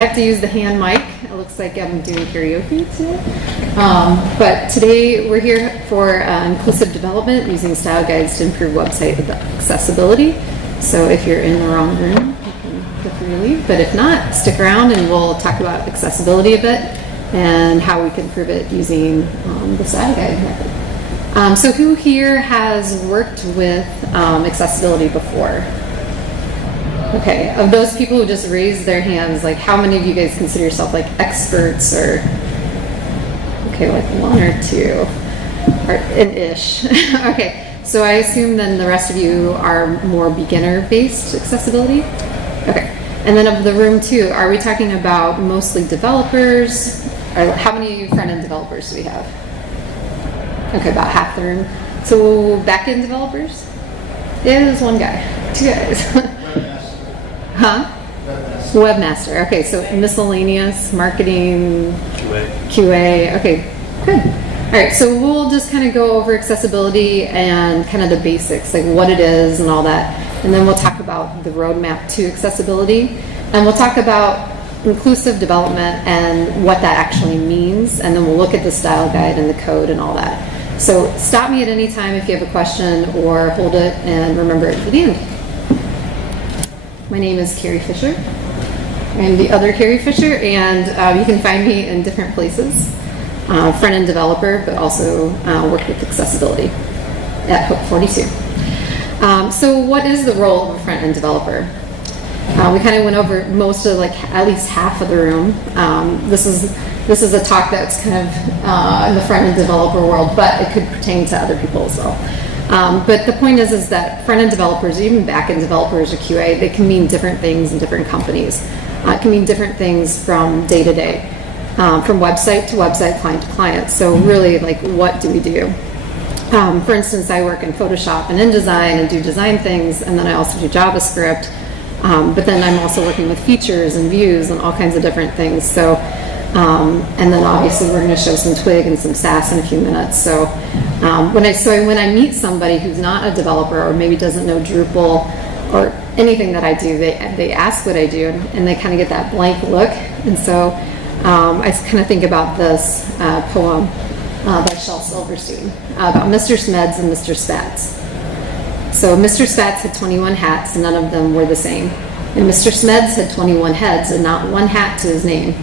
I have to use the hand mic. It looks like I'm doing karaoke today. But today we're here for inclusive development using style guides to improve website accessibility. So if you're in the wrong room, you can feel free to leave. But if not, stick around and we'll talk about accessibility a bit and how we can improve it using the style guide method. So who here has worked with accessibility before? Okay, of those people who just raised their hands, like how many of you guys consider yourself like experts or, okay, like one or two, or an ish. Okay, so I assume then the rest of you are more beginner-based accessibility? Okay, and then of the room too, are we talking about mostly developers? Or how many of you front-end developers do we have? Okay, about half the room. So back-end developers? Yeah, there's one guy, two guys. Huh? Webmaster. Okay, so miscellaneous, marketing, QA. Okay, good. All right, so we'll just kind of go over accessibility and kind of the basics, like what it is and all that. And then we'll talk about the roadmap to accessibility. And we'll talk about inclusive development and what that actually means. And then we'll look at the style guide and the code and all that. So stop me at any time if you have a question or hold it and remember it for the end. My name is Carie Fisher. I'm the other Carie Fisher, and you can find me in different places. Front-end developer, but also work with accessibility at Hook 42. So what is the role of a front-end developer? We kind of went over most of, like, at least half of the room. This is a talk that's kind of in the front-end developer world, but it could pertain to other people as well. But the point is that front-end developers, even back-end developers or QA, they can mean different things in different companies. It can mean different things from day to day, from website to website, client to client. So really, like, what do we do? For instance, I work in Photoshop and InDesign and do design things, and then I also do JavaScript. But then I'm also working with features and views and all kinds of different things. So, and then obviously we're going to show some Twig and some Sass in a few minutes. So when I meet somebody who's not a developer or maybe doesn't know Drupal or anything that I do, they ask what I do and they kind of get that blank look. And so I kind of think about this poem by Shel Silverstein about Mr. Smeds and Mr. Spats. So Mr. Spats had 21 hats and none of them were the same. And Mr. Smeds had 21 heads and not one hat to his name.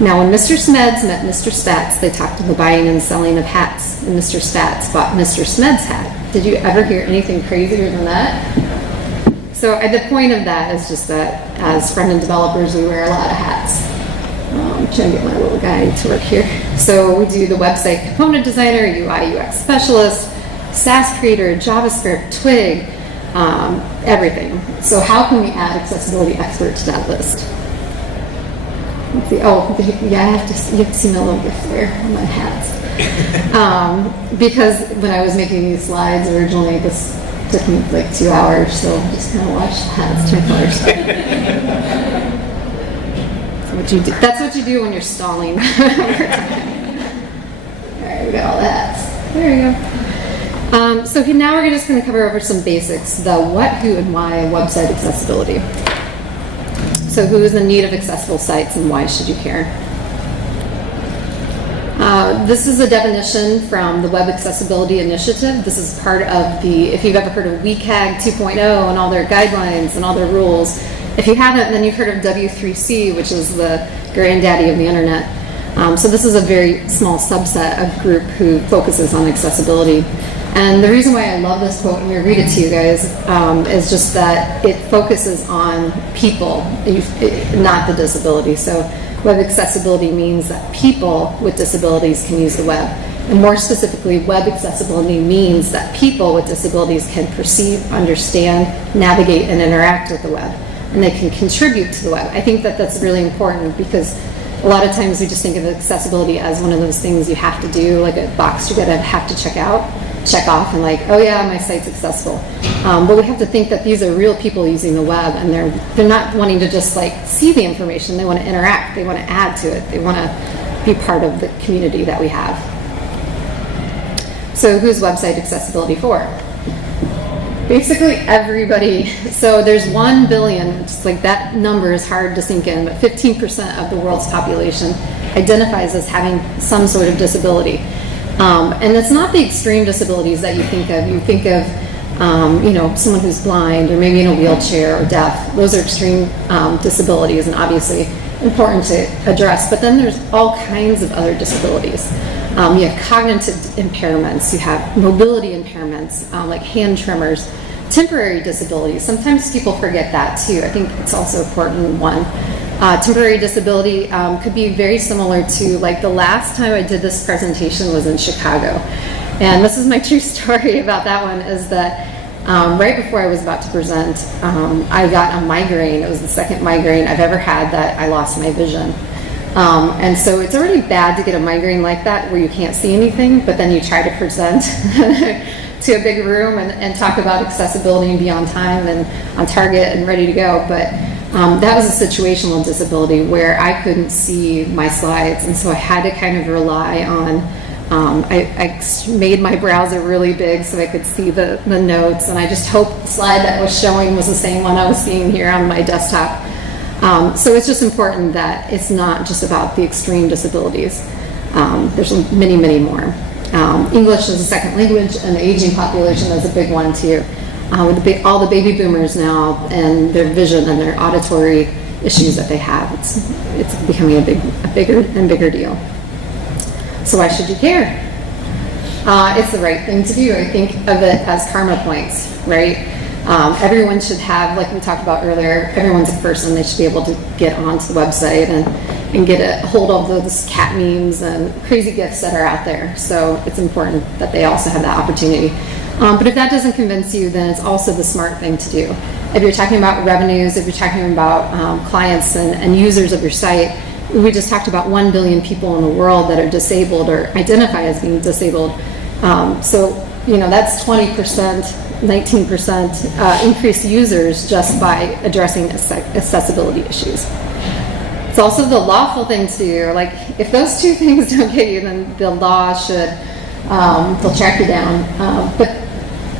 Now, when Mr. Smeds met Mr. Spats, they talked of the buying and selling of hats, and Mr. Spats bought Mr. Smeds' hat. Did you ever hear anything crazier than that? So the point of that is just that as front-end developers, we wear a lot of hats. I'm trying to get my little guy to work here. So we do the website component designer, UI, UX specialist, Sass creator, JavaScript, Twig, everything. So how can we add accessibility expert to that list? Let's see. Oh, yeah, you have to see my little gift there on my hats. Because when I was making these slides originally, this took me like 2 hours, so just kind of watch the hats turn colors. That's what you do when you're stalling. All right, we got all the hats. There we go. So now we're just going to cover over some basics, the what, who, and why website accessibility. So who is in need of accessible sites and why should you care? This is a definition from the Web Accessibility Initiative. This is part of if you've ever heard of WCAG 2.0 and all their guidelines and all their rules. If you haven't, then you've heard of W3C, which is the granddaddy of the internet. So this is a very small subset of group who focuses on accessibility. And the reason why I love this quote, and I'm going to read it to you guys, is just that it focuses on people, not the disability. So web accessibility means that people with disabilities can use the web. And more specifically, web accessibility means that people with disabilities can perceive, understand, navigate, and interact with the web. And they can contribute to the web. I think that that's really important because a lot of times we just think of accessibility as one of those things you have to do, like a box you're going to have to check off and like, oh yeah, my site's accessible. But we have to think that these are real people using the web and they're not wanting to just like see the information. They want to interact. They want to add to it. They want to be part of the community that we have. So who's website accessibility for? Basically everybody. So there's 1 billion, just like that number is hard to sink in, but 15% of the world's population identifies as having some sort of disability. And it's not the extreme disabilities that you think of. You think of, someone who's blind or maybe in a wheelchair or deaf. Those are extreme disabilities and obviously important to address. But then there's all kinds of other disabilities. You have cognitive impairments, you have mobility impairments, like hand tremors, temporary disabilities. Sometimes people forget that too. I think it's also an important one. Temporary disability could be very similar to, like, the last time I did this presentation was in Chicago. And this is my true story about that one, is that right before I was about to present, I got a migraine. It was the second migraine I've ever had that I lost my vision. And so it's already bad to get a migraine like that where you can't see anything, but then you try to present to a big room and talk about accessibility and be on time and on target and ready to go. But that was a situational disability where I couldn't see my slides, and so I had to kind of rely on, I made my browser really big so I could see the notes, and I just hoped the slide that was showing was the same one I was seeing here on my desktop. So it's just important that it's not just about the extreme disabilities. There's many, many more. English is a second language, and the aging population is a big one too. With all the baby boomers now and their vision and their auditory issues that they have, it's becoming a bigger and bigger deal. So why should you care? It's the right thing to do. I think of it as karma points, right? Everyone should have, like we talked about earlier, everyone's a person. They should be able to get onto the website and get a hold of those cat memes and crazy gifts that are out there. So it's important that they also have that opportunity. But if that doesn't convince you, then it's also the smart thing to do. If you're talking about revenues, if you're talking about clients and users of your site, we just talked about 1 billion people in the world that are disabled or identify as being disabled. So that's 20%, 19% increased users just by addressing accessibility issues. It's also the lawful thing to do. Like, if those two things don't get you, then the law should, they'll track you down. But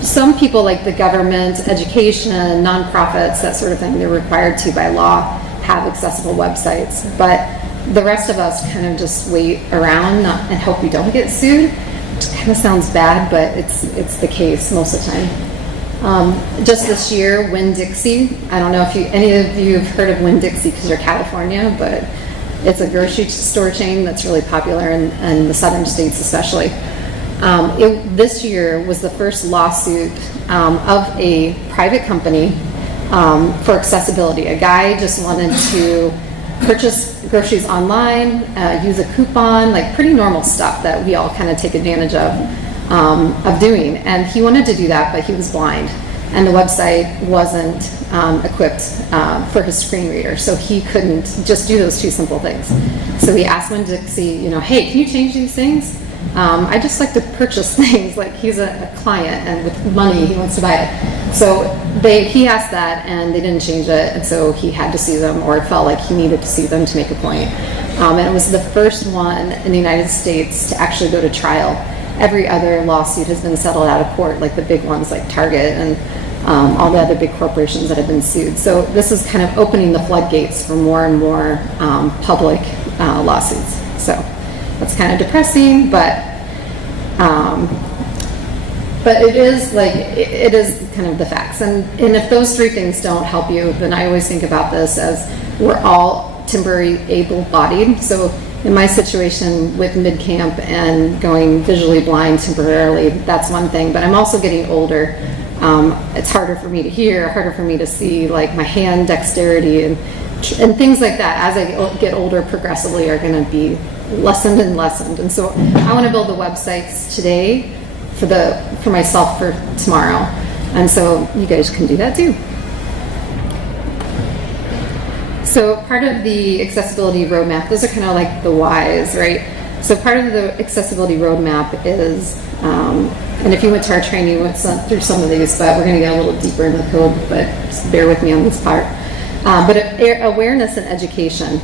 some people, like the government, education, nonprofits, that sort of thing, they're required to, by law, have accessible websites. But the rest of us kind of just wait around and hope we don't get sued. Which kind of sounds bad, but it's the case most of the time. Just this year, Winn-Dixie, I don't know if any of you have heard of Winn-Dixie because you're California, but it's a grocery store chain that's really popular in the southern states especially. This year was the first lawsuit of a private company for accessibility. A guy just wanted to purchase groceries online, use a coupon, like pretty normal stuff that we all kind of take advantage of doing. And he wanted to do that, but he was blind, and the website wasn't equipped for his screen reader, so he couldn't just do those two simple things. So he asked Winn-Dixie, hey, can you change these things? I just like to purchase things. Like, he's a client, and with money he wants to buy it. So he asked that, and they didn't change it, and so he had to sue them, or it felt like he needed to sue them to make a point. And it was the first one in the United States to actually go to trial. Every other lawsuit has been settled out of court, like the big ones like Target and all the other big corporations that have been sued. So this is kind of opening the floodgates for more and more public lawsuits. So that's kind of depressing, but it is kind of the facts. And if those three things don't help you, then I always think about this as we're all temporary able-bodied. So in my situation with mid-camp and going visually blind temporarily, that's one thing, but I'm also getting older. It's harder for me to hear, harder for me to see, like my hand dexterity and things like that as I get older progressively are going to be lessened and lessened. And so I want to build the websites today for myself for tomorrow. And so you guys can do that too. So part of the accessibility roadmap, those are kind of like the whys, right? So part of the accessibility roadmap is, and if you went to our training, we went through some of these, but we're going to get a little deeper into the code, but just bear with me on this part. But awareness and education.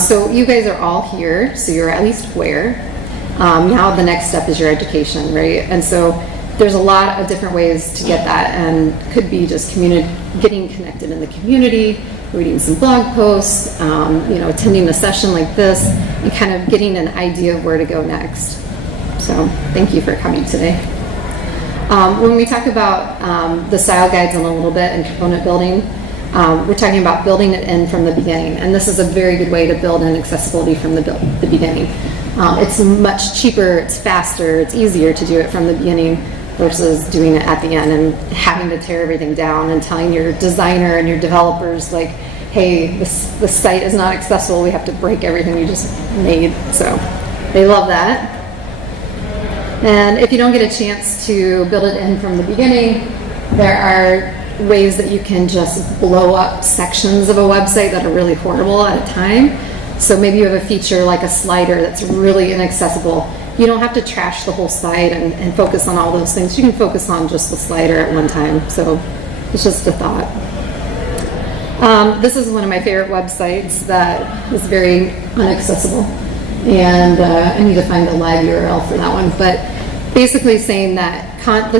So you guys are all here, so you're at least aware. Now the next step is your education, right? And so there's a lot of different ways to get that, and could be just getting connected in the community, reading some blog posts, attending a session like this, and kind of getting an idea of where to go next. So thank you for coming today. When we talk about the style guides in a little bit and component building, we're talking about building it in from the beginning, and this is a very good way to build in accessibility from the beginning. It's much cheaper, it's faster, it's easier to do it from the beginning versus doing it at the end and having to tear everything down and telling your designer and your developers, like, hey, this site is not accessible, we have to break everything you just made. So they love that. And if you don't get a chance to build it in from the beginning, there are ways that you can just blow up sections of a website that are really horrible at a time. So maybe you have a feature like a slider that's really inaccessible. You don't have to trash the whole site and focus on all those things. You can focus on just the slider at one time. So it's just a thought. This is one of my favorite websites that is very inaccessible. And I need to find the live URL for that one. But basically saying that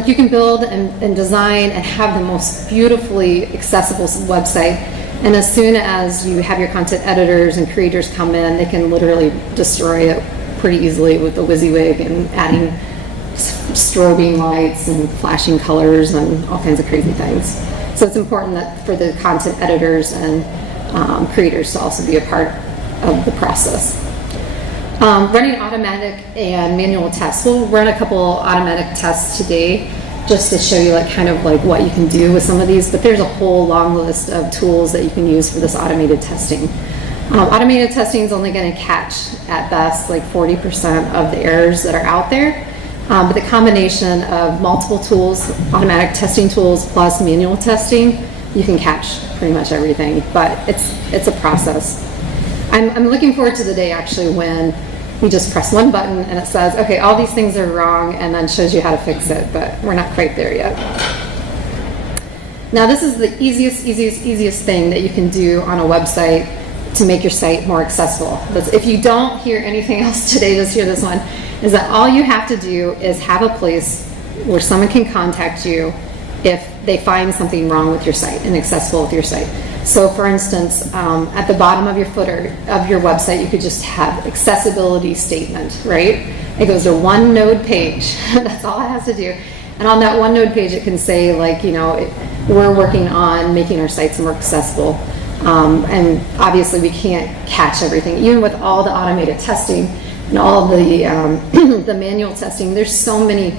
you can build and design and have the most beautifully accessible website. And as soon as you have your content editors and creators come in, they can literally destroy it pretty easily with the WYSIWYG and adding strobing lights and flashing colors and all kinds of crazy things. So it's important that for the content editors and creators to also be a part of the process. Running automatic and manual tests. We'll run a couple automatic tests today just to show you what you can do with some of these, but there's a whole long list of tools that you can use for this automated testing. Automated testing is only going to catch at best 40% of the errors that are out there, but the combination of multiple tools, automatic testing tools plus manual testing, you can catch pretty much everything, but it's a process. I'm looking forward to the day actually when you just press one button and it says, okay, all these things are wrong, and then shows you how to fix it, but we're not quite there yet. Now this is the easiest thing that you can do on a website to make your site more accessible. If you don't hear anything else today, just hear this one, is that all you have to do is have a place where someone can contact you if they find something wrong with your site, inaccessible with your site. So for instance, at the bottom of your footer of your website, you could just have accessibility statement, right? It goes to one node page. That's all it has to do. And on that one node page, it can say we're working on making our sites more accessible. And obviously we can't catch everything. Even with all the automated testing and all the the manual testing, there's so many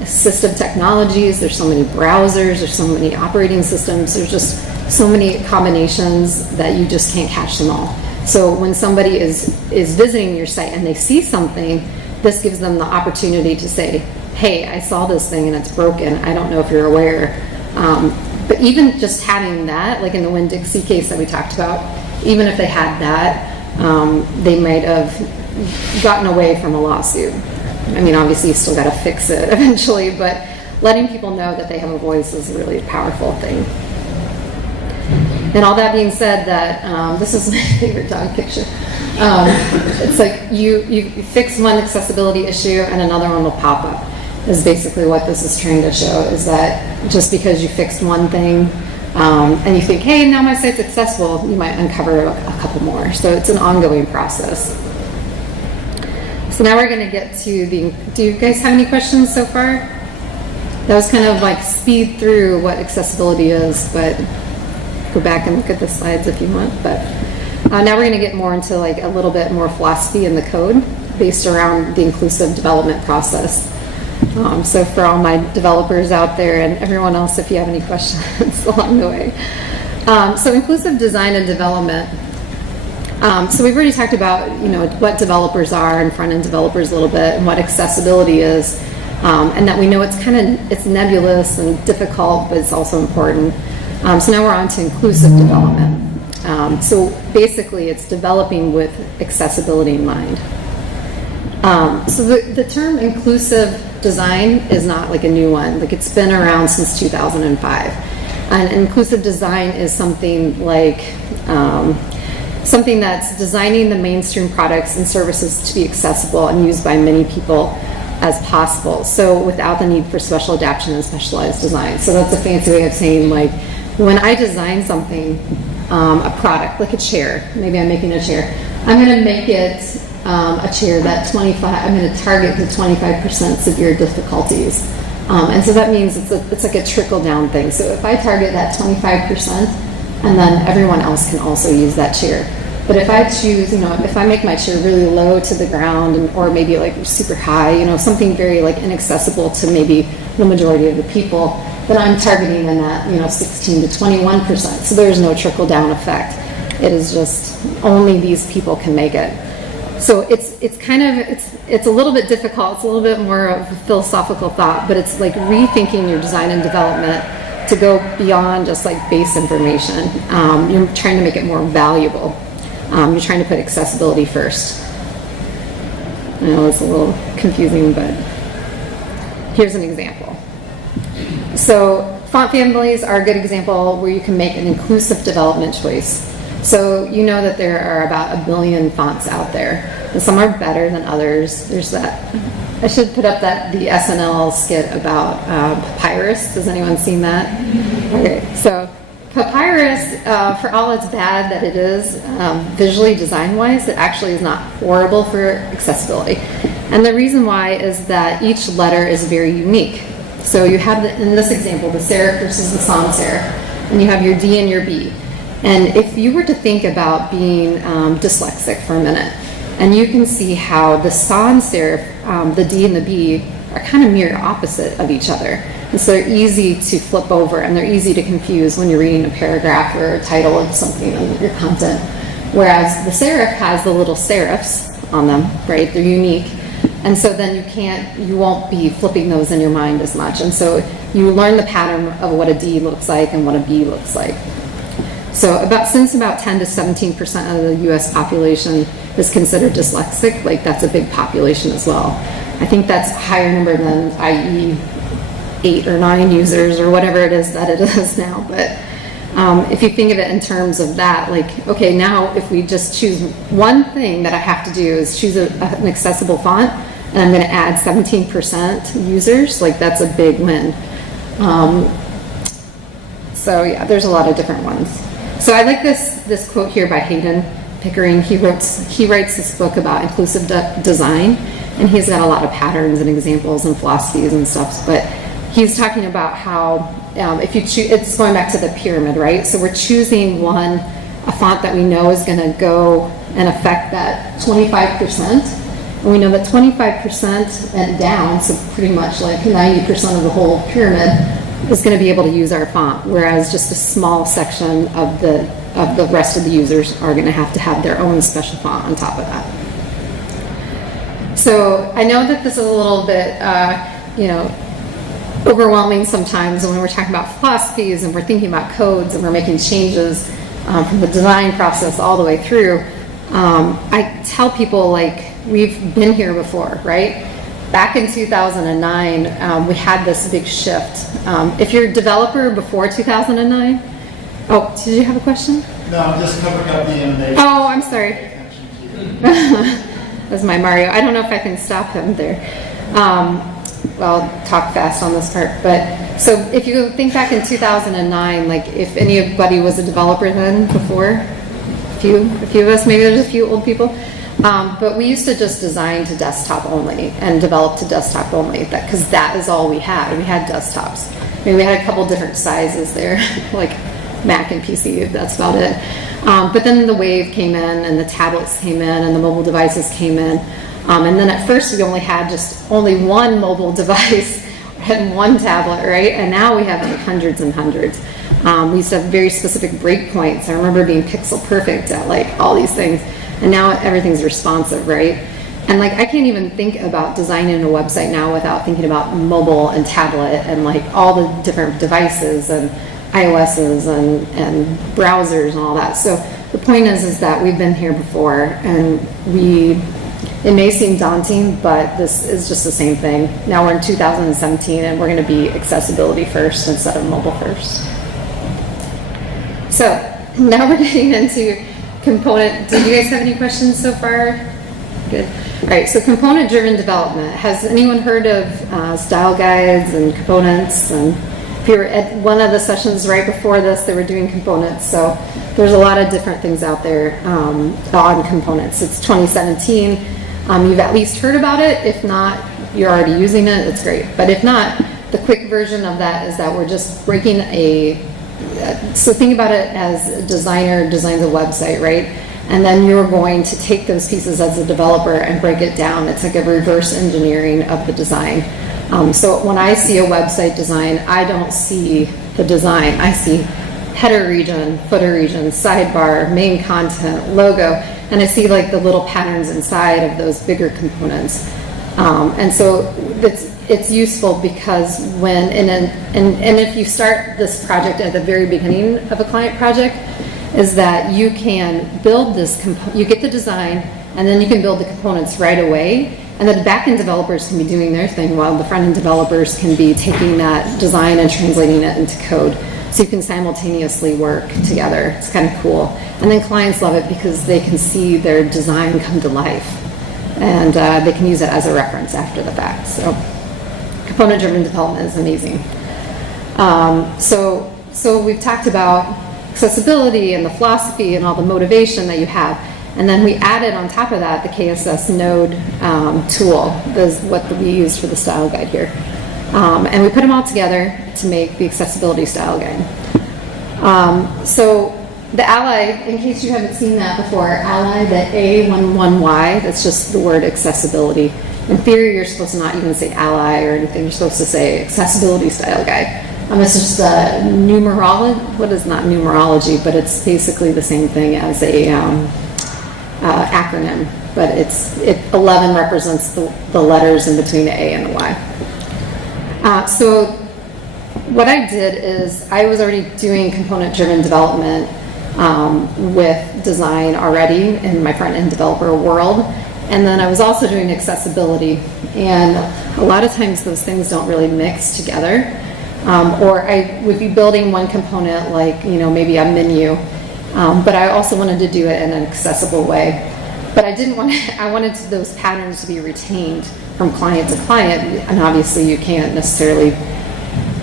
assistive technologies, there's so many browsers, there's so many operating systems, there's just so many combinations that you just can't catch them all. So when somebody is visiting your site and they see something, this gives them the opportunity to say, hey, I saw this thing and it's broken. I don't know if you're aware. But even just having that, like in the Winn-Dixie case that we talked about, even if they had that, they might have gotten away from a lawsuit. I mean, obviously you still got to fix it eventually, but letting people know that they have a voice is a really powerful thing. And all that being said, that this is my favorite dog picture. It's like you fix one accessibility issue and another one will pop up. Is basically what this is trying to show, is that just because you fixed one thing and you think, hey, now my site's accessible, you might uncover a couple more. So it's an ongoing process. So now we're going to get to do you guys have any questions so far? That was kind of like speed through what accessibility is, but go back and look at the slides if you want. But now we're going to get more into a little bit more philosophy in the code based around the inclusive development process. So for all my developers out there and everyone else, if you have any questions along the way. So inclusive design and development. So we've already talked about what developers are and front-end developers a little bit, and what accessibility is, and that we know it's nebulous and difficult, but it's also important. So now we're on to inclusive development. So basically it's developing with accessibility in mind. So the term inclusive design is not a new one. It's been around since 2005. And inclusive design is something something that's designing the mainstream products and services to be accessible and used by many people, as possible. So without the need for special adaptation and specialized design. So that's a fancy way of saying, like, when I design something, a product, like a chair, maybe I'm making a chair, I'm going to make it a chair that I'm going to target the 25% severe difficulties. And so that means it's like a trickle down thing. So if I target that 25%, and then everyone else can also use that chair. But if I choose, if I make my chair really low to the ground, or maybe like super high, something very like inaccessible to maybe the majority of the people, then I'm targeting in that, 16 to 21%. So there's no trickle down effect. It is just only these people can make it. So it's a little bit difficult. It's a little bit more of a philosophical thought, but it's like rethinking your design and development to go beyond just like base information. You're trying to make it more valuable. You're trying to put accessibility first. I know it's a little confusing, but here's an example. So font families are a good example where you can make an inclusive development choice. So you know that there are about 1 billion fonts out there, and some are better than others. There's that. I should put up the SNL skit about Papyrus. Has anyone seen that? Okay, so Papyrus, for all it's bad that it is, visually design-wise, it actually is not horrible for accessibility. And the reason why is that each letter is very unique. So you have, in this example, the serif versus the sans serif, and you have your D and your B. And if you were to think about being dyslexic for a minute, and you can see how the sans serif, the D and the B, are kind of mirror opposite of each other. And so they're easy to flip over, and they're easy to confuse when you're reading a paragraph or a title of something in your content. Whereas the serif has the little serifs on them, right? They're unique. And so then you won't be flipping those in your mind as much. And so you learn the pattern of what a D looks like and what a B looks like. So since about 10 to 17% of the US population is considered dyslexic, like that's a big population as well. I think that's a higher number than, i.e., 8 or 9 users or whatever it is that it is now. But if you think of it in terms of that, like, okay, now if we just choose one thing that I have to do is choose an accessible font, and I'm going to add 17% users, like that's a big win. So yeah, there's a lot of different ones. So I like this quote here by Hayden Pickering. He writes this book about inclusive design, and he's got a lot of patterns and examples and philosophies and stuff. But he's talking about how if you choose, it's going back to the pyramid, right? So we're choosing a font that we know is going to go and affect that 25%. And we know that 25% and down, so pretty much like 90% of the whole pyramid, is going to be able to use our font, whereas just a small section of the rest of the users are going to have their own special font on top of that. So I know that this is a little bit, overwhelming sometimes when we're talking about philosophies and we're thinking about codes and we're making changes from the design process all the way through. I tell people, like, we've been here before, right? Back in 2009, we had this big shift. If you're a developer before 2009, oh, did you have a question? No, I'm just covering up the animation. Oh, I'm sorry. That's my Mario. I don't know if I can stop him there. Well, I'll talk fast on this part. But so if you think back in 2009, like if anybody was a developer then before, a few of us, maybe there's a few old people. But we used to just design to desktop only and develop to desktop only, because that is all we had. We had desktops. I mean, we had a couple different sizes there, like Mac and PC, that's about it. But then the Wave came in, and the tablets came in, and the mobile devices came in. And then at first we only had only one mobile device and one tablet, right? And now we have like hundreds and hundreds. We used to have very specific breakpoints. I remember being pixel perfect at like all these things. And now everything's responsive, right? And like I can't even think about designing a website now without thinking about mobile and tablet and like all the different devices and iOSs and browsers and all that. So the point is that we've been here before, and it may seem daunting, but this is just the same thing. Now we're in 2017, and we're going to be accessibility first instead of mobile first. So now we're getting into component. Do you guys have any questions so far? Good. All right, so component-driven development. Has anyone heard of style guides and components? And if you were at one of the sessions right before this, they were doing components. So there's a lot of different things out there on components. It's 2017. You've at least heard about it. If not, you're already using it. It's great. But if not, the quick version of that is that we're just breaking so think about it as a designer designs a website, right? And then you're going to take those pieces as a developer and break it down. It's like a reverse engineering of the design. So when I see a website design, I don't see the design. I see header region, footer region, sidebar, main content, logo, and I see like the little patterns inside of those bigger components. And so it's useful because when, and if you start this project at the very beginning of a client project, is that you can build this, you get the design, and then you can build the components right away, and then the back-end developers can be doing their thing while the front-end developers can be taking that design and translating it into code. So you can simultaneously work together. It's kind of cool. And then clients love it because they can see their design come to life, and they can use it as a reference after the fact. So component-driven development is amazing. So we've talked about accessibility and the philosophy and all the motivation that you have. And then we added on top of that the KSS node tool, is what we use for the style guide here. And we put them all together to make the accessibility style guide. So the ally, in case you haven't seen that before, ally, the A11Y, that's just the word accessibility. In theory, you're supposed to not even say ally or anything. You're supposed to say accessibility style guide. It's just numerology. What is not numerology, but it's basically the same thing as a acronym. But 11 represents the letters in between the A and the Y. So what I did is I was already doing component-driven development with design already in my front-end developer world. And then I was also doing accessibility. And a lot of times those things don't really mix together. Or I would be building one component like, maybe a menu, but I also wanted to do it in an accessible way. But I wanted those patterns to be retained from client to client, and obviously you can't necessarily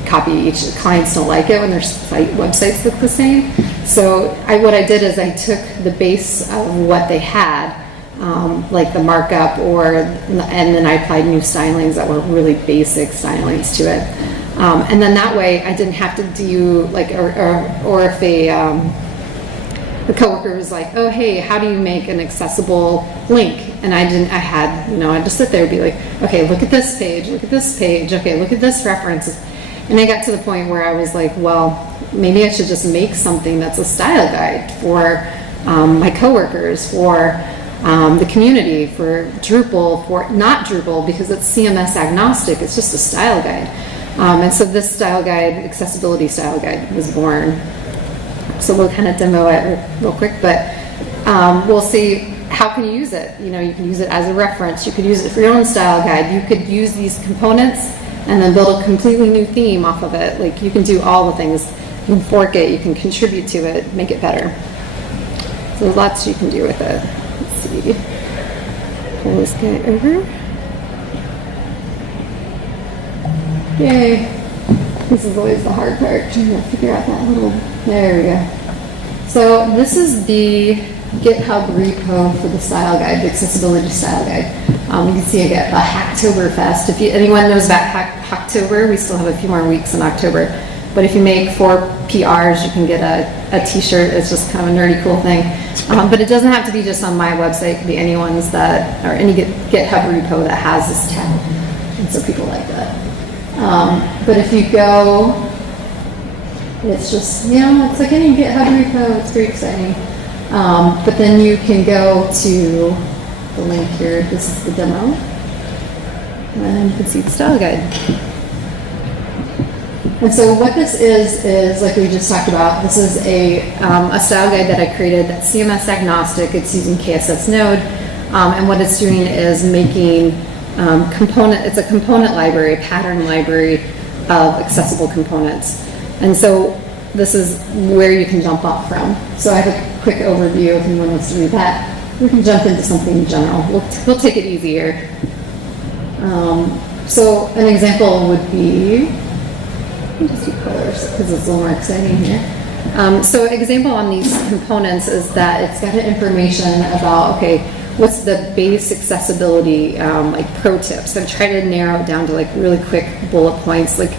copy each. Clients don't like it when their websites look the same. So what I did is I took the base of what they had, like the markup, and then I applied new stylings that were really basic stylings to it. And then that way I didn't have to do or if the coworker was like, oh, hey, how do you make an accessible link? And I had to sit there and be like, okay, look at this page, okay, look at this reference. And I got to the point where I was like, well, maybe I should just make something that's a style guide for my coworkers, for the community, for Drupal, for not Drupal, because it's CMS agnostic, it's just a style guide. And so this style guide, accessibility style guide, was born. So we'll kind of demo it real quick, but we'll see how can you use it. You can use it as a reference. You could use it for your own style guide. You could use these components and then build a completely new theme off of it. Like you can do all the things. You can fork it, you can contribute to it, make it better. So there's lots you can do with it. Let's see. Pull this guy over. Yay. This is always the hard part, trying to figure out that little, there we go. So this is the GitHub repo for the style guide, the accessibility style guide. You can see I get a Hacktoberfest. If anyone knows about Hacktober, we still have a few more weeks in October. But if you make 4 PRs, you can get a t-shirt. It's just kind of a nerdy cool thing. But it doesn't have to be just on my website. It could be anyone's or any GitHub repo that has this tag. And so people like that. But if you go, it's just, it's like any GitHub repo, it's very exciting. But then you can go to the link here, this is the demo, and you can see the style guide. And so what this is like we just talked about, this is a style guide that I created that's CMS agnostic. It's using KSS Node, and what it's doing is making it's a component library, a pattern library of accessible components. And so this is where you can jump up from. So I have a quick overview if anyone wants to read that. we can jump into something general. We'll take it easier. So an example would be, let me just do colors because it's a little more exciting here. So example on these components is that it's got information about, okay, what's the base accessibility like pro tips. I try to narrow it down to like really quick bullet points. Like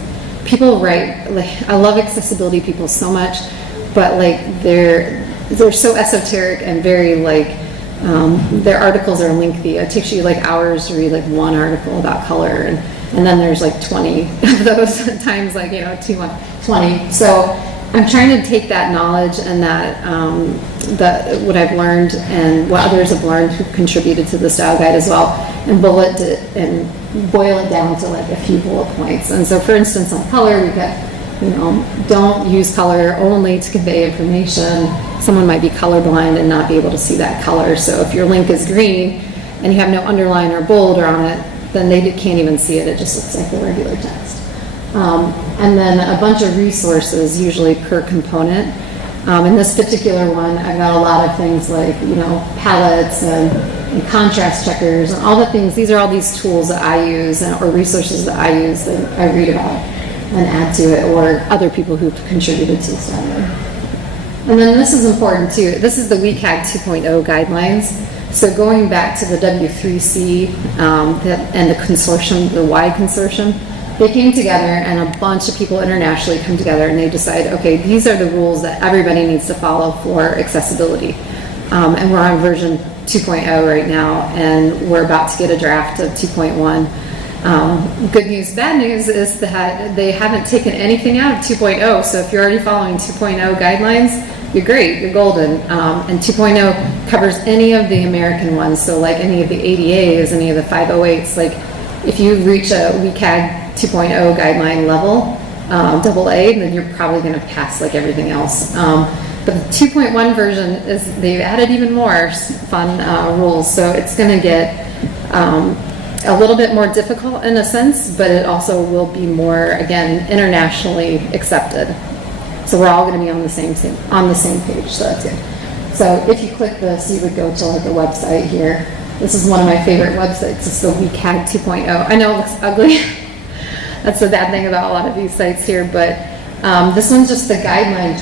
people write, like I love accessibility people so much, but like they're so esoteric and very like their articles are lengthy. It takes you like hours to read like one article about color, and then there's like 20 of those times like 20. So I'm trying to take that knowledge and that what I've learned and what others have learned who contributed to the style guide as well, and boil it down to like a few bullet points. And so for instance on color we've got, don't use color only to convey information. Someone might be colorblind and not be able to see that color. So if your link is green and you have no underline or bold on it, then they can't even see it. It just looks like the regular text. And then a bunch of resources, usually per component. In this particular one, I've got a lot of things like, palettes and contrast checkers and all the things. These are all these tools that I use or resources that I use that I read about and add to it, or other people who've contributed to the style guide. And then this is important too. This is the WCAG 2.0 guidelines. So going back to the W3C and the consortium, the WIDE consortium, they came together and a bunch of people internationally come together and they decide, okay, these are the rules that everybody needs to follow for accessibility. And we're on version 2.0 right now, and we're about to get a draft of 2.1. Good news, bad news is that they haven't taken anything out of 2.0. So if you're already following 2.0 guidelines, you're great, you're golden. And 2.0 covers any of the American ones. So like any of the ADAs, any of the 508s, like if you reach a WCAG 2.0 guideline level, AA, then you're probably going to pass like everything else. But the 2.1 version they've added even more fun rules. So it's going to get a little bit more difficult in a sense, but it also will be more, again, internationally accepted. So we're all going to be on the same page, so that's good. So if you click this, you would go to like a website here. This is one of my favorite websites. It's the WCAG 2.0. I know it looks ugly. That's the bad thing about a lot of these sites here, but this one's just the guideline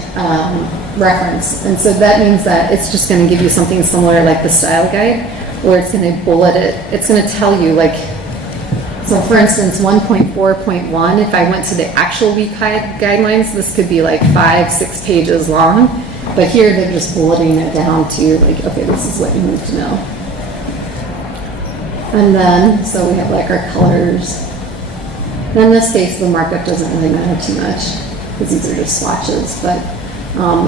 reference. And so that means that it's just going to give you something similar like the style guide, where it's going to bullet it. It's going to tell you like, so for instance, 1.4.1, if I went to the actual WCAG guidelines, this could be like 5-6 pages long. But here they're just bulleting it down to like, okay, this is what you need to know. And then, so we have like our colors. In this case, the markup doesn't really matter too much because these are just swatches. But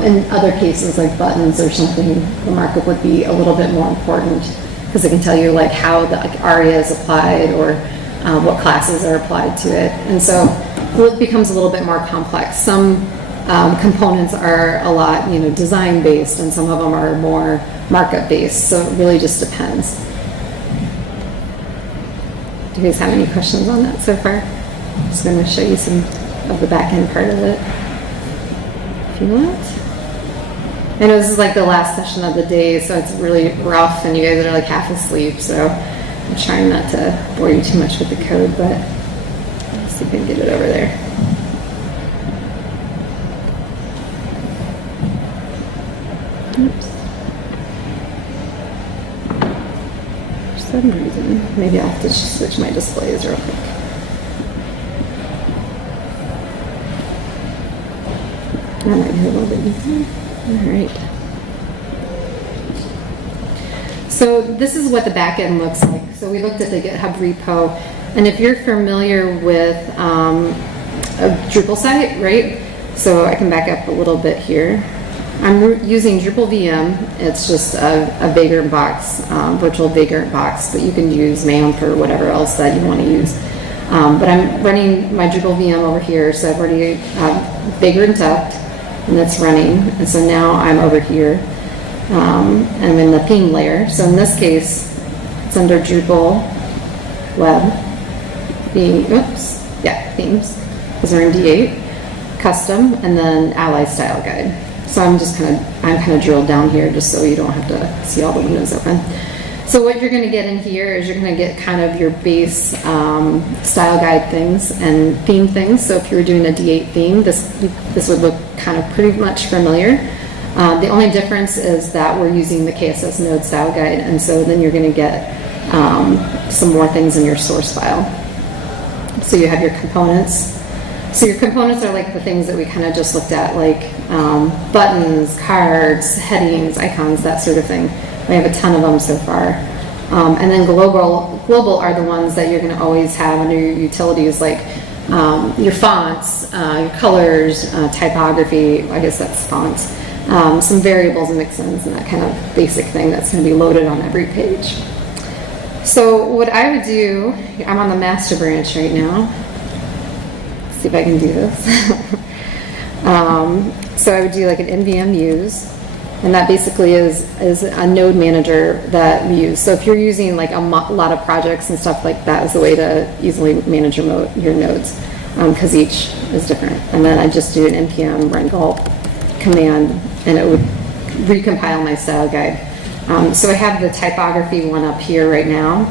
in other cases, like buttons or something, the markup would be a little bit more important because it can tell you like how the aria is applied or what classes are applied to it. And so it becomes a little bit more complex. Some components are a lot, design based, and some of them are more markup based. So it really just depends. Do you guys have any questions on that so far? I'm just going to show you some of the back end part of it, if you want. I know this is like the last session of the day, so it's really rough, and you guys are like half asleep. So I'm trying not to bore you too much with the code, but let's see if we can get it over there. Oops. For some reason, maybe I'll have to just switch my displays real quick. That might be a little bit easier. All right. So this is what the back end looks like. So we looked at the GitHub repo, and if you're familiar with a Drupal site, right? So I can back up a little bit here. I'm using Drupal VM. It's just a Vagrant box, virtual Vagrant box, but you can use MAMP or whatever else that you want to use. But I'm running my Drupal VM over here, so I've already Vagrant up, and it's running. And so now I'm over here. I'm in the theme layer. So in this case, it's under Drupal Web, themes, because we're in D8, custom, and then Ally Style Guide. So I'm kind of drilled down here just so you don't have to see all the windows open. So what you're going to get in here is you're going to get kind of your base style guide things and theme things. So if you were doing a D8 theme, this would look kind of pretty much familiar. The only difference is that we're using the KSS Node style guide, and so then you're going to get some more things in your source file. So you have your components. So your components are like the things that we kind of just looked at, like buttons, cards, headings, icons, that sort of thing. We have a ton of them so far. And then global are the ones that you're going to always have under your utilities, like your fonts, your colors, typography, I guess that's fonts, some variables and mix-ins, and that kind of basic thing that's going to be loaded on every page. So what I would do, I'm on the master branch right now. Let's see if I can do this. So I would do like an NVM use. And that basically is a node manager that we use. So if you're using like a lot of projects and stuff like that, is the way to easily manage your nodes, because each is different. And then I just do an npm run gulp command, and it would recompile my style guide. So I have the typography one up here right now.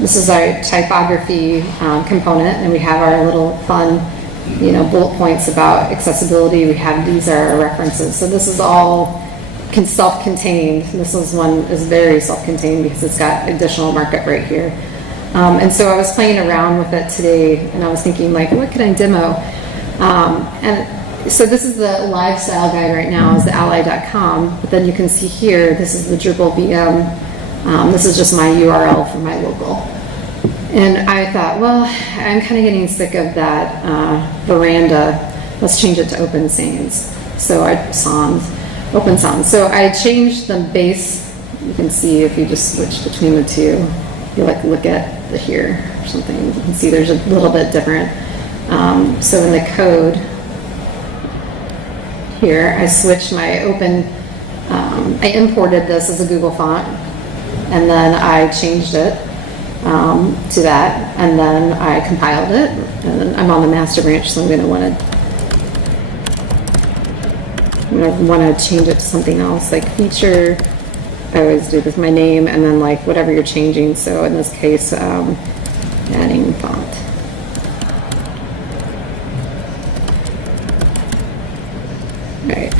This is our typography component, and we have our little fun bullet points about accessibility. These are our references. So this is all self-contained. This one is very self-contained because it's got additional markup right here. And so I was playing around with it today, and I was thinking, like, what could I demo? And so this is the live style guide right now, is the ally.com. But then you can see here, this is the Drupal VM. This is just my URL for my local. And I thought, well, I'm kind of getting sick of that veranda. Let's change it to open sans. So open sans. So I changed the base. You can see if you just switch between the two, you like look at the here or something. You can see there's a little bit different. So in the code here, I switched my open. I imported this as a Google font, and then I changed it to that, and then I compiled it, and then I'm on the master branch, so I'm going to want to change it to something else, like feature. I always do this, my name, and then like whatever you're changing. So in this case, adding font. All right,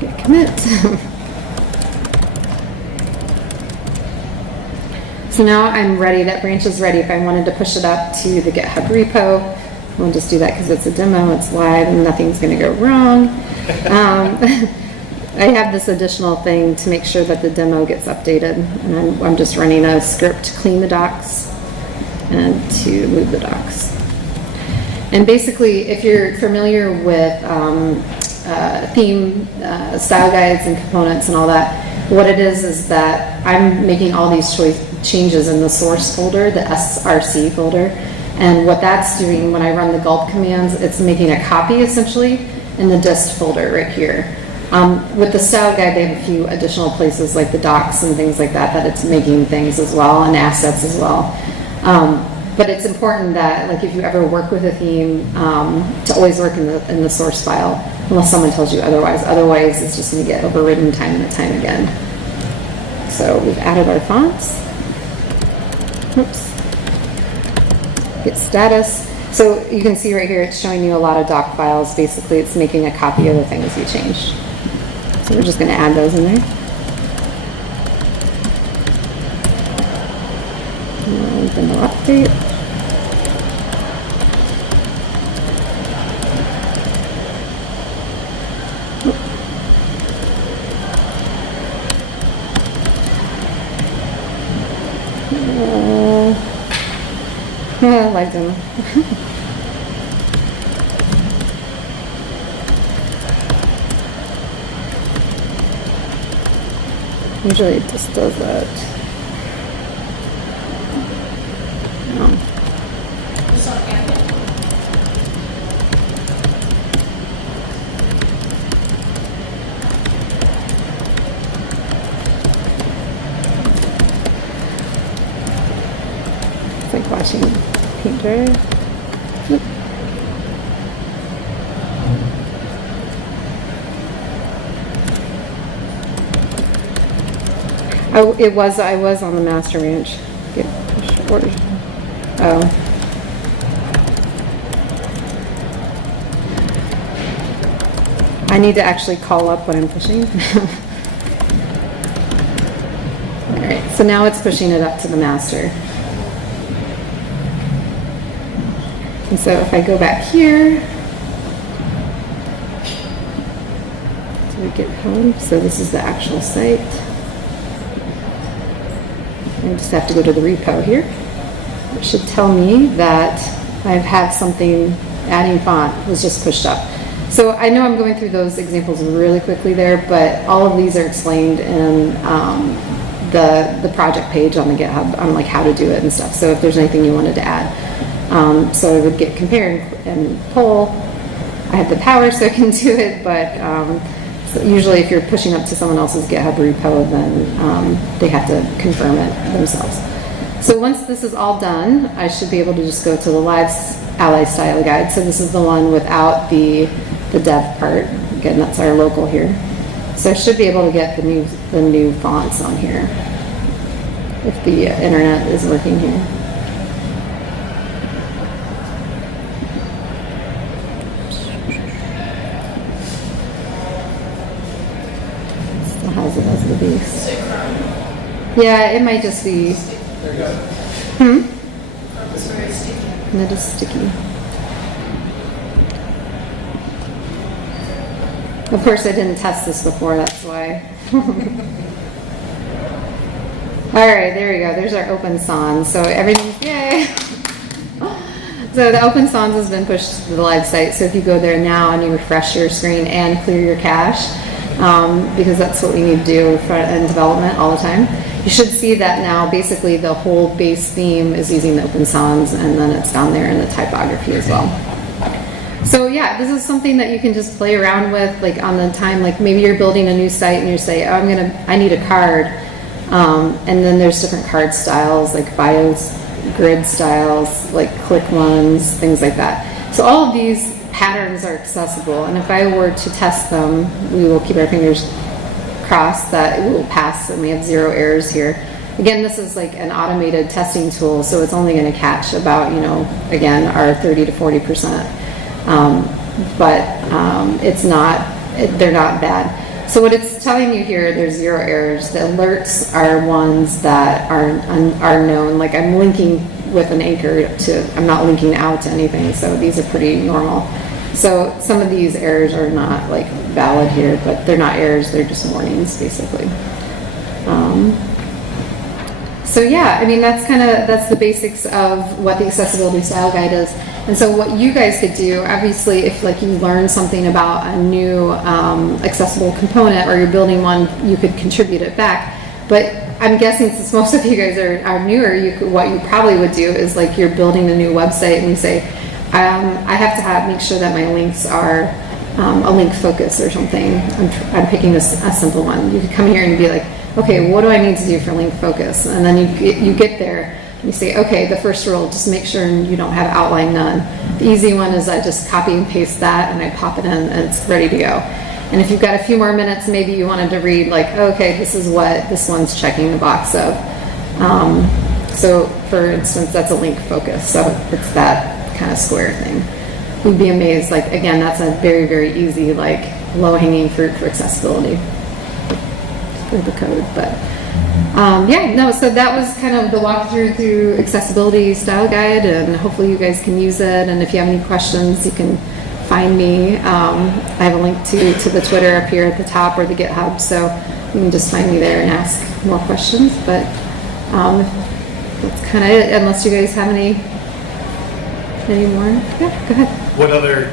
get commit. So now I'm ready, that branch is ready. If I wanted to push it up to the GitHub repo, we'll just do that because it's a demo, it's live, and nothing's going to go wrong. I have this additional thing to make sure that the demo gets updated, and I'm just running a script to clean the docs and to move the docs. And basically, if you're familiar with theme, style guides and components and all that, what it is that I'm making all these changes in the source folder, the src folder, and what that's doing when I run the gulp commands, it's making a copy essentially in the dist folder right here. With the style guide, they have a few additional places like the docs and things like that it's making things as well, and assets as well. But it's important that, like, if you ever work with a theme, to always work in the source file, unless someone tells you otherwise. Otherwise, it's just going to get overridden time and time again. So we've added our fonts. Oops. Get status. So you can see right here, it's showing you a lot of doc files. Basically, it's making a copy of the things you changed. So we're just going to add those in there. And then we'll update. I like them. Usually it just does that. It's like watching paint dry. Oh, I was on the master ranch. Get push orders. Oh. I need to actually call up what I'm pushing. All right, so now it's pushing it up to the master. And so if I go back here, so we get home, so this is the actual site. I just have to go to the repo here. It should tell me that I have something, adding font was just pushed up. So I know I'm going through those examples really quickly there, but all of these are explained in the project page on the GitHub on like how to do it and stuff. So if there's anything you wanted to add. So I would get compare and pull. I have the power so I can do it, but so usually if you're pushing up to someone else's GitHub repo, then they have to confirm it themselves. So once this is all done, I should be able to just go to the live ally style guide. So this is the one without the dev part. Again, that's our local here. So I should be able to get the new fonts on here if the internet is working here. Still has it as the base. Yeah, it might just be. It's very sticky. And it is sticky. Of course, I didn't test this before, that's why. All right, there we go. There's our open sans. So everything's, yay! So the open sans has been pushed to the live site. So if you go there now and you refresh your screen and clear your cache, because that's what we need to do with front-end development all the time, you should see that now basically the whole base theme is using the open sans, and then it's down there in the typography as well. So yeah, this is something that you can just play around with, like on the time, like maybe you're building a new site and you say, oh, I need a card. And then there's different card styles, like bios, grid styles, like click ones, things like that. So all of these patterns are accessible. And if I were to test them, we will keep our fingers crossed that it will pass and we have 0 errors here. Again, this is like an automated testing tool, so it's only going to catch about, again, our 30 to 40%. But it's not, they're not bad. So what it's telling you here, there's 0 errors. The alerts are ones that are known. Like I'm linking with an anchor I'm not linking out to anything. So these are pretty normal. So some of these errors are not like valid here, but they're not errors. They're just warnings basically. So yeah, I mean, that's the basics of what the accessibility style guide is. And so what you guys could do, obviously, if like you learn something about a new accessible component or you're building one, you could contribute it back. But I'm guessing since most of you guys are newer, what you probably would do is like you're building a new website and you say, I have to make sure that my links are a link focus or something. I'm picking a simple one. You could come here and be like, okay, what do I need to do for link focus? And then you get there and you say, okay, the first rule, just make sure you don't have outline none. The easy one is I just copy and paste that and I pop it in and it's ready to go. And if you've got a few more minutes, maybe you wanted to read like, okay, this is what this one's checking the box of. So for instance, that's a link focus. So it's that kind of square thing. You'd be amazed. Like again, that's a very, very easy, like low-hanging fruit for accessibility. For the code, but so that was kind of the walkthrough through accessibility style guide, and hopefully you guys can use it. And if you have any questions, you can find me. I have a link to the Twitter up here at the top or the GitHub, so you can just find me there and ask more questions. But that's kind of it, unless you guys have any more. Yeah, go ahead. What other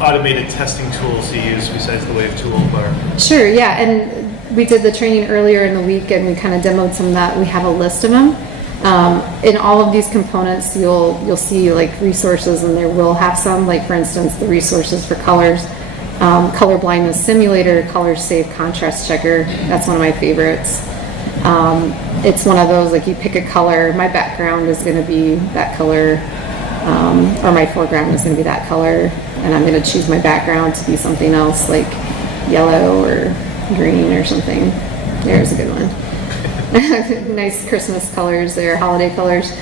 automated testing tools you use besides the Wave toolbar? Sure, yeah, and we did the training earlier in the week and we kind of demoed some of that. We have a list of them. In all of these components, you'll see like resources, and there will have some, like for instance, the resources for colors, color blindness simulator, color safe contrast checker. That's one of my favorites. It's one of those, like you pick a color, my background is going to be that color, or my foreground is going to be that color, and I'm going to choose my background to be something else like yellow or green or something. There's a good one. Nice Christmas colors there, holiday colors.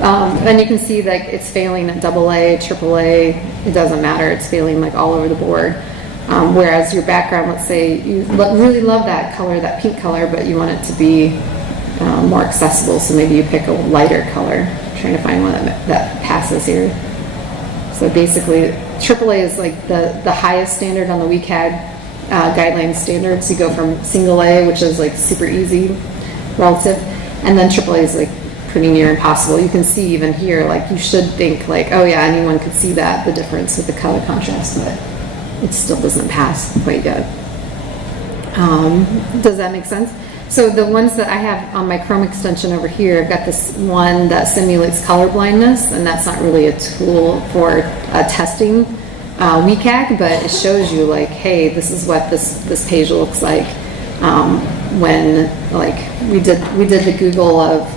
And you can see like it's failing at AA, AAA. It doesn't matter. It's failing like all over the board. Whereas your background, let's say you really love that color, that pink color, but you want it to be more accessible. So maybe you pick a lighter color. I'm trying to find one that passes here. So basically, AAA is like the highest standard on the WCAG guideline standards. You go from single A, which is like super easy relative, and then AAA is like pretty near impossible. You can see even here, like you should think like, oh yeah, anyone could see that, the difference with the color contrast, but it still doesn't pass quite yet. Does that make sense? So the ones that I have on my Chrome extension over here, I've got this one that simulates color blindness, and that's not really a tool for testing WCAG, but it shows you like, hey, this is what this page looks like when like we did the Google of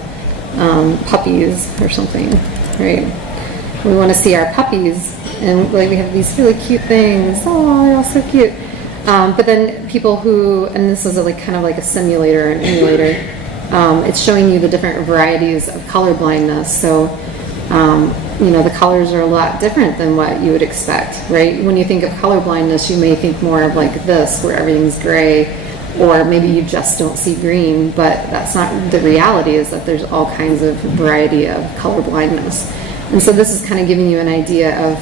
puppies or something, right? We want to see our puppies, and like we have these really cute things. Oh, they're all so cute. But then people who, and this is like kind of like a simulator, an emulator. It's showing you the different varieties of color blindness. So, you know, the colors are a lot different than what you would expect, right? When you think of color blindness, you may think more of like this, where everything's gray, or maybe you just don't see green. But that's not the reality. Is that there's all kinds of variety of color blindness, and so this is kind of giving you an idea of,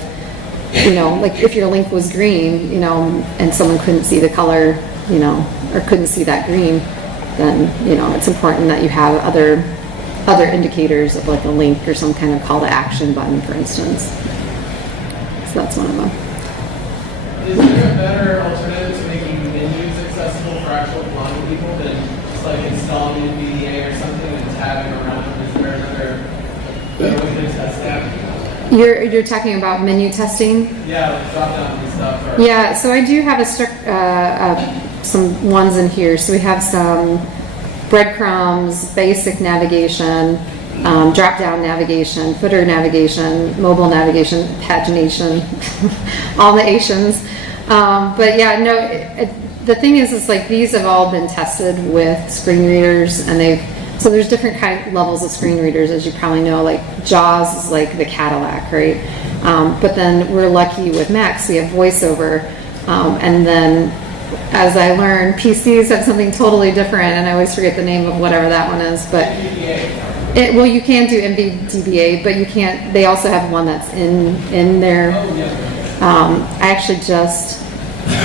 you know, like if your link was green, you know, and someone couldn't see the color, you know, or couldn't see that green, then, you know, it's important that you have other indicators of like a link or some kind of call to action button, for instance. So that's one of them. Is there a better alternative to making menus accessible for actual blind people than just like installing NVDA or something and tabbing around? Is there another way to test that? You're talking about menu testing? Yeah, like drop down and stuff. Or Yeah, so I do have some ones in here. So we have some breadcrumbs, basic navigation, drop-down navigation, footer navigation, mobile navigation, pagination, all the Asians. But yeah, no, the thing is like these have all been tested with screen readers, and so there's different levels of screen readers, as you probably know. Like JAWS is like the Cadillac, right? But then we're lucky with Macs, we have VoiceOver, and then as I learned, PCs have something totally different, and I always forget the name of whatever that one is. But well, you can do MVDBA, but you can't. They also have one that's in there. I actually just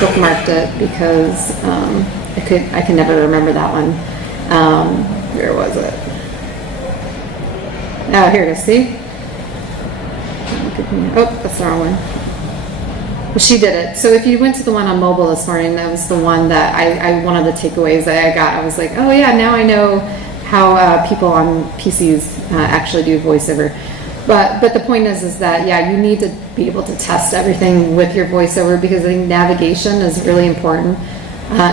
bookmarked it because I can never remember that one. Where was it? Oh, here it is. See? Oh, that's the wrong one. Well, she did it. So if you went to the one on mobile this morning, that was the one that one of the takeaways that I got. I was like, oh yeah, now I know how people on PCs actually do VoiceOver. But the point is that, yeah, you need to be able to test everything with your VoiceOver, because I think navigation is really important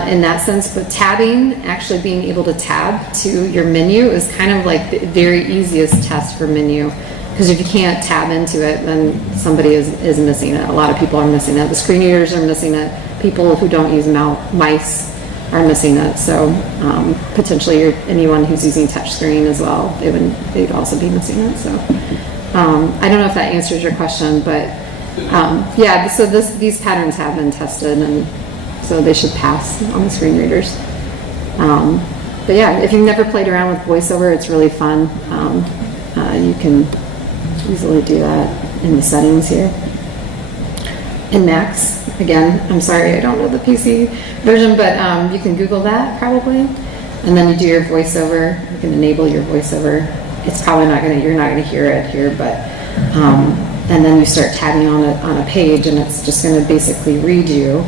in that sense. But tabbing, actually being able to tab to your menu, is kind of like the very easiest test for menu. Because if you can't tab into it, then somebody is missing it. A lot of people are missing it. The screen readers are missing it. People who don't use mice are missing it. So potentially anyone who's using touchscreen as well, they'd also be missing it. So I don't know if that answers your question, but yeah. So these patterns have been tested, and so they should pass on the screen readers. But yeah, if you've never played around with VoiceOver, it's really fun. You can easily do that in the settings here. In Macs, again, I'm sorry, I don't know the PC version, but you can Google that probably, and then you do your VoiceOver. You can enable your VoiceOver. It's probably you're not gonna hear it here, but and then you start tabbing on a page, and it's just gonna basically read you.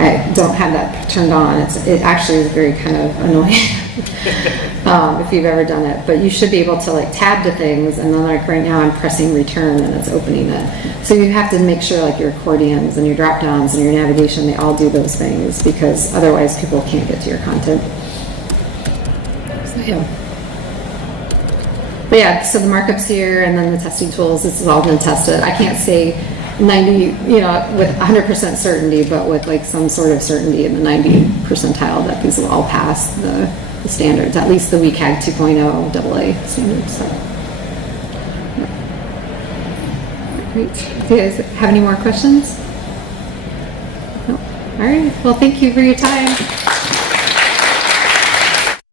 I don't have that turned on. It actually is very kind of annoying if you've ever done it. But you should be able to like tab to things, and then like right now I'm pressing return and it's opening it. So you have to make sure like your accordions and your drop downs and your navigation, they all do those things, because otherwise people can't get to your content. So yeah. But yeah, so the markups here and then the testing tools, this has all been tested. I can't say 90, with 100% certainty, but with like some sort of certainty in the 90 percentile that these will all pass the standards, at least the WCAG 2.0 AA standards. So. Great. Do you guys have any more questions? No. All right. Well, thank you for your time.